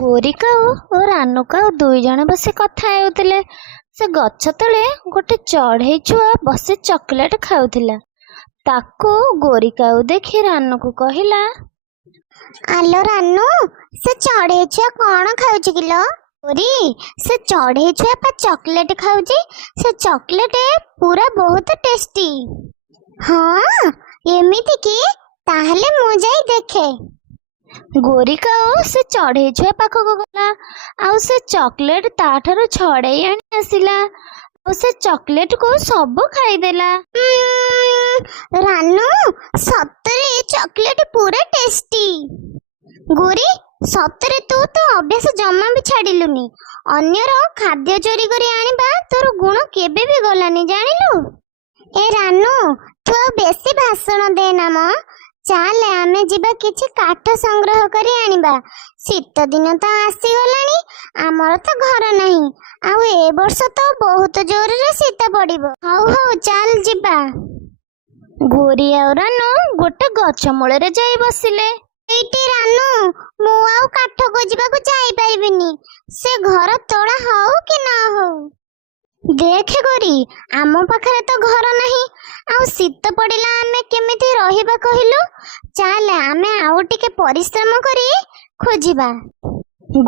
ଗୋରି କାଉ ଓ ରାନୁ କାଉ ଦୁଇ ଜଣ ବସି କଥା ହେଉଥିଲେ। ସେ ଗଛ ତଳେ ଗୋଟେ ଚଢ଼େଇ ଛୁଆ ବସି ଚକୋଲେଟ ଖାଉଥିଲା। ତାକୁ ଗୋରି କାଉ ଦେଖି ରାନୁକୁ କହିଲା, ଆଲୋ ରାନୁ, ସେ ଚଢ଼େଇ ଛୁଆ କ'ଣ ଖାଉଛି କିଲୋ? ଗୋରି, ସେ ଚଢ଼େଇ ଛୁଆ ପା ଚକୋଲେଟ ଖାଉଛି। ସେ ଚକୋଲେଟ ପୁରା ବହୁତ ଟେଷ୍ଟି। ହଁ, ଏମିତି କି? ତାହେଲେ ମୁଁ ଯାଇ ଦେଖେ। ଗୋରି କାଉ ସେ ଚଢ଼େଇ ଛୁଆ ପାଖକୁ ଗଲା ଆଉ ସେ ଚକୋଲେଟ ତାଠାରୁ ଛଡ଼େଇ ଆଣି ଆସିଲା ଆଉ ସେ ଚକୋଲେଟକୁ ସବୁ ଖାଇଦେଲା। ରାନୁ, ସତରେ ଚକୋଲେଟ ପୁରା ଟେଷ୍ଟି। ଗୋରି, ସତରେ ତୁ ତ ଅଭ୍ୟାସ ଜମା ବି ଛାଡ଼ିଲୁନି। ଅନ୍ୟର ଖାଦ୍ୟ ଚୋରି କରି ଆଣିବା ତୋର ଗୁଣ କେବେ ବି ଗଲାନି, ଜାଣିଲୁ? ଏ ରାନୁ, ତୁ ଆଉ ବେଶୀ ଭାଷଣ ଦେନା ମ। ଚାଲେ ଆମେ ଯିବା କିଛି କାଠ ସଂଗ୍ରହ କରି ଆଣିବା। ଶୀତ ଦିନ ତ ଆସିଗଲାଣି, ଆମର ତ ଘର ନାହିଁ। ଆଉ ଏ ବର୍ଷ ତ ବହୁତ ଜୋରରେ ଶୀତ ପଡ଼ିବ। ହଉ ହଉ, ଚାଲ ଯିବା। ଗୋରି ଆଉ ରାନୁ ଗୋଟେ ଗଛ ମୂଳରେ ଯାଇ ବସିଲେ। ଏଇଠି ରାନୁ, ମୁଁ ଆଉ କାଠ ଖୋଜିବାକୁ ଯାଇପାରିବିନି। ସେ ଘର ତୋଳା ହଉ କି ନ ହଉ। ଦେଖେ ଗୋରି, ଆମ ପାଖରେ ତ ଘର ନାହିଁ। ଆଉ ଶୀତ ପଡ଼ିଲା ଆମେ କେମିତି ରହିବା କହିଲୁ? ଚାଲେ ଆମେ ଆଉ ଟିକେ ପରିଶ୍ରମ କରି ଖୋଜିବା।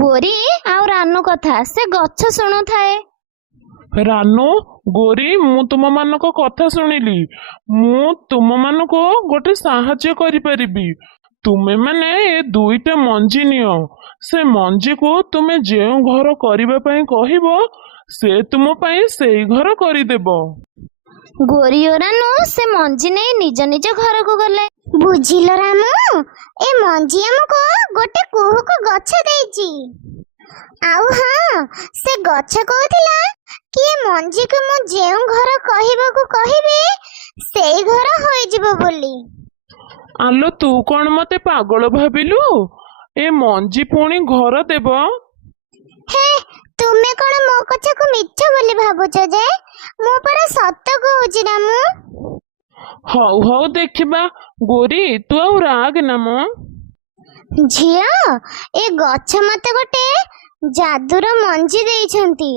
ଗୋରି ଆଉ ରାନୁ କଥା ସେ ଗଛ ଶୁଣୁଥାଏ। ରାନୁ, ଗୋରି, ମୁଁ ତୁମମାନଙ୍କ କଥା ଶୁଣିଲି। ମୁଁ ତୁମମାନଙ୍କୁ ଗୋଟେ ସାହାଯ୍ୟ କରିପାରିବି। ତୁମେମାନେ ଏ ଦୁଇଟା ମଞ୍ଜି ନିଅ। ସେ ମଞ୍ଜିକୁ ତୁମେ ଯେଉଁ ଘର କରିବା ପାଇଁ କହିବ, ସେ ତୁମ ପାଇଁ ସେଇ ଘର କରିଦେବ। ଗୋରି ଓ ରାନୁ ସେ ମଞ୍ଜି ନେଇ ନିଜ ନିଜ ଘରକୁ ଗଲେ। ବୁଝିଲ ରାମୁ, ଏ ମଞ୍ଜି ଆମକୁ ଗୋଟେ କୁହୁକ ଗଛ ଦେଇଛି। ଆଉ ହଁ, ସେ ଗଛ କହୁଥିଲା କି ଏ ମଞ୍ଜିକୁ ମୁଁ ଯେଉଁ ଘର କହିବାକୁ କହିବି ସେଇ ଘର ହୋଇଯିବ ବୋଲି। ଆଲୋ, ତୁ କ'ଣ ମତେ ପାଗଳ ଭାବିଲୁ? ଏ ମଞ୍ଜି ପୁଣି ଘର ଦେବ? ହେ, ତୁମେ କ'ଣ ମୋ କଥାକୁ ମିଛ ବୋଲି ଭାବୁଛ ଯେ? ମୁଁ ପରା ସତ କହୁଛି ରାମୁ। ହଉ ହଉ, ଦେଖିବା। ଗୋରି, ତୁ ଆଉ ରାଗ ନା ମ। ଝିଅ, ଏ ଗଛ ମତେ ଗୋଟେ ଯାଦୁର ମଞ୍ଜି ଦେଇଛନ୍ତି।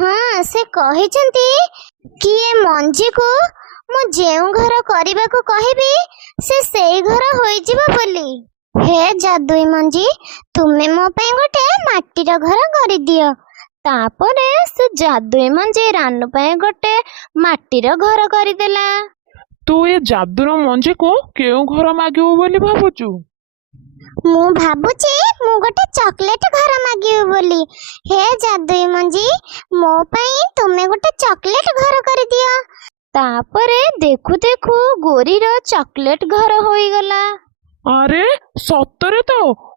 ହଁ, ସେ କହିଛନ୍ତି କି ଏ ମଞ୍ଜିକୁ ମୁଁ ଯେଉଁ ଘର କରିବାକୁ କହିବି ସେ ସେଇ ଘର ହୋଇଯିବ ବୋଲି। ହେ ଯାଦୁଇ ମଞ୍ଜି, ତୁମେ ମୋ ପାଇଁ ଗୋଟେ ମାଟିର ଘର କରିଦିଅ। ତାପରେ ସେ ଯାଦୁଇ ମଞ୍ଜି ରାନୁ ପାଇଁ ଗୋଟେ ମାଟିର ଘର କରିଦେଲା। ତୁ ଏ ଯାଦୁର ମଞ୍ଜିକୁ କେଉଁ ଘର ମାଗିବୁ ବୋଲି ଭାବୁଛୁ? ମୁଁ ଭାବୁଛି ମୁଁ ଗୋଟେ ଚକୋଲେଟ ଘର ମାଗିବି ବୋଲି। ହେ ଯାଦୁଇ ମଞ୍ଜି, ମୋ ପାଇଁ ତୁମେ ଗୋଟେ ଚକୋଲେଟ ଘର କରିଦିଅ। ତାପରେ ଦେଖୁ ଦେଖୁ ଗୋରିର ଚକୋଲେଟ ଘର ହୋଇଗଲା। ଆରେ ସତରେ ତ,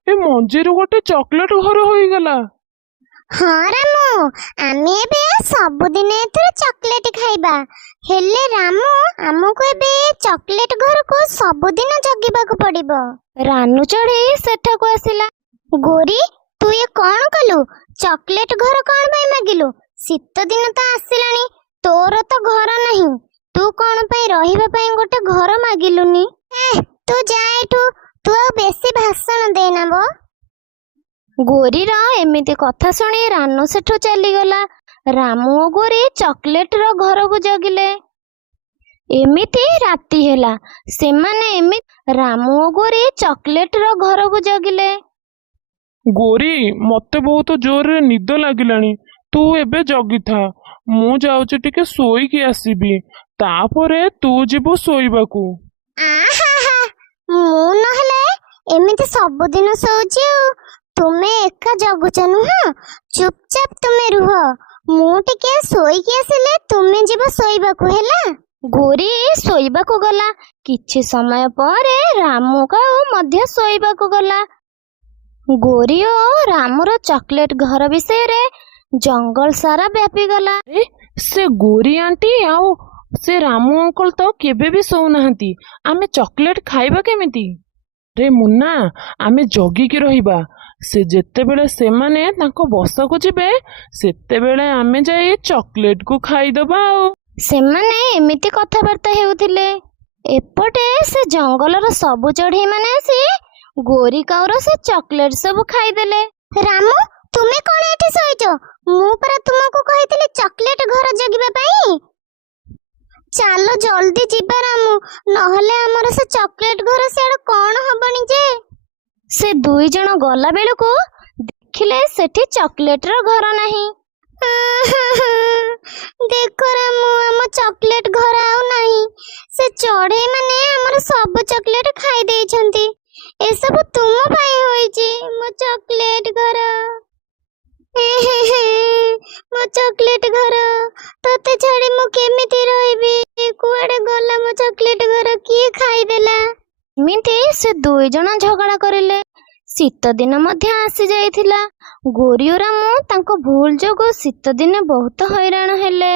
ଏ ମଞ୍ଜିରୁ ଗୋଟେ ଚକୋଲେଟ ଘର ହୋଇଗଲା। ହଁ ରାମୁ, ଆମେ ଏବେ ସବୁଦିନ ଏଥିରୁ ଚକୋଲେଟ ଖାଇବା। ହେଲେ ରାମୁ, ଆମକୁ ଏବେ ଚକୋଲେଟ ଘରକୁ ସବୁଦିନ ଜଗିବାକୁ ପଡ଼ିବ। ରାନୁ ଚଢ଼େଇ ସେଠାକୁ ଆସିଲା। ଗୋରି, ତୁ ଏ କ'ଣ କଲୁ? ଚକୋଲେଟ ଘର କ'ଣ ପାଇଁ ମାଗିଲୁ? ଶୀତ ଦିନ ତ ଆସିଲାଣି, ତୋର ତ ଘର ନାହିଁ। ତୁ କ'ଣ ପାଇଁ ରହିବା ପାଇଁ ଗୋଟେ ଘର ମାଗିଲୁନି? ତୁ ଯା ଏଠୁ, ତୁ ଆଉ ବେଶୀ ଭାଷଣ ଦେନା ବ। ଗୋରିର ଏମିତି କଥା ଶୁଣି ରାନୁ ସେଠୁ ଚାଲିଗଲା। ରାମୁ ଓ ଗୋରି ଚକୋଲେଟର ଘରକୁ ଜଗିଲେ। ଏମିତି ରାତି ହେଲା। ସେମାନେ ରାମୁ ଓ ଗୋରି ଚକୋଲେଟର ଘରକୁ ଜଗିଲେ। ଗୋରି, ମତେ ବହୁତ ଜୋରରେ ନିଦ ଲାଗିଲାଣି। ତୁ ଏବେ ଜଗିଥା। ମୁଁ ଯାଉଛି ଟିକେ ଶୋଇକି ଆସିବି। ତାପରେ ତୁ ଯିବୁ ଶୋଇବାକୁ। ଆହା, ମୁଁ ନହେଲେ ଏମିତି ସବୁଦିନ ଶୋଉଛି ଆଉ ତୁମେ ଏକା ଜଗୁଛ ନୁହଁ? ଚୁପଚାପ ତୁମେ ରୁହ। ମୁଁ ଟିକେ ଶୋଇକି ଆସିଲେ ତୁମେ ଯିବ ଶୋଇବାକୁ, ହେଲା? ଗୋରି ଶୋଇବାକୁ ଗଲା। କିଛି ସମୟ ପରେ ରାମୁ କାଉ ମଧ୍ୟ ଶୋଇବାକୁ ଗଲା। ଗୋରି ଓ ରାମୁର ଚକୋଲେଟ ଘର ବିଷୟରେ ଜଙ୍ଗଲ ସାରା ବ୍ୟାପିଗଲା। ସେ ଗୋରି ଆଣ୍ଟି ଆଉ ସେ ରାମୁ ଅଙ୍କଲ ତ କେବେ ବି ଶୋଉନାହାନ୍ତି। ଆମେ ଚକୋଲେଟ ଖାଇବା କେମିତି? ରେ ମୁନା, ଆମେ ଜଗିକି ରହିବା। ସେ ଯେତେବେଳେ ସେମାନେ ତାଙ୍କ ବସାକୁ ଯିବେ, ସେତେବେଳେ ଆମେ ଯାଇ ଚକୋଲେଟକୁ ଖାଇଦବା। ଆଉ ସେମାନେ ଏମିତି କଥାବାର୍ତ୍ତା ହେଉଥିଲେ। ଏପଟେ ସେ ଜଙ୍ଗଲର ସବୁ ଚଢ଼େଇମାନେ ଆସି ଗୋରି କାଉର ସେ ଚକୋଲେଟ ସବୁ ଖାଇଦେଲେ। ରାମୁ, ତୁମେ କଣ ଏଠି ଶୋଇଛ? ମୁଁ ପରା ତୁମକୁ କହିଥିଲି ଚକଲେଟ ଘର ଜଗିବା ପାଇଁ। ଚାଲ ଜଲ୍ଦି ଯିବା ରାମୁ, ନହେଲେ ଆମର ସେ ଚକଲେଟ ଘର ସିଆଡେ କଣ ହବଣି ଯେ। ସେ ଦୁଇ ଜଣ ଗଲା ବେଳକୁ ଦେଖିଲେ ସେଠି ଚକଲେଟର ଘର ନାହିଁ। ଦେଖ ରାମୁ, ଆମ ଚକଲେଟ ଘର ଆଉ ନାହିଁ। ସେ ଚଢେଇ ମାନେ ଆମର ସବୁ ଚକଲେଟ ଖାଇ ଦେଇଛନ୍ତି। ଏସବୁ ତୁମ ପାଇଁ ହୋଇଛି। ମୋ ଚକଲେଟ ଘର, ମୋ ଚକଲେଟ ଘର, ତତେ ଛାଡି ମୁଁ କେମିତି ରହିବି? କୁଆଡେ ଗଲା ମୋ ଚକଲେଟ ଘର? କିଏ ଖାଇଦେଲା? ଏମିତି ସେ ଦୁଇ ଜଣ ଝଗଡା କରିଲେ। ଶୀତ ଦିନ ମଧ୍ୟ ଆସି ଯାଇଥିଲା। ଗୋରି ଓ ରାମୁ ତାଙ୍କ ଭୁଲ ଯୋଗୁଁ ଶୀତ ଦିନେ ବହୁତ ହଇରାଣ ହେଲେ।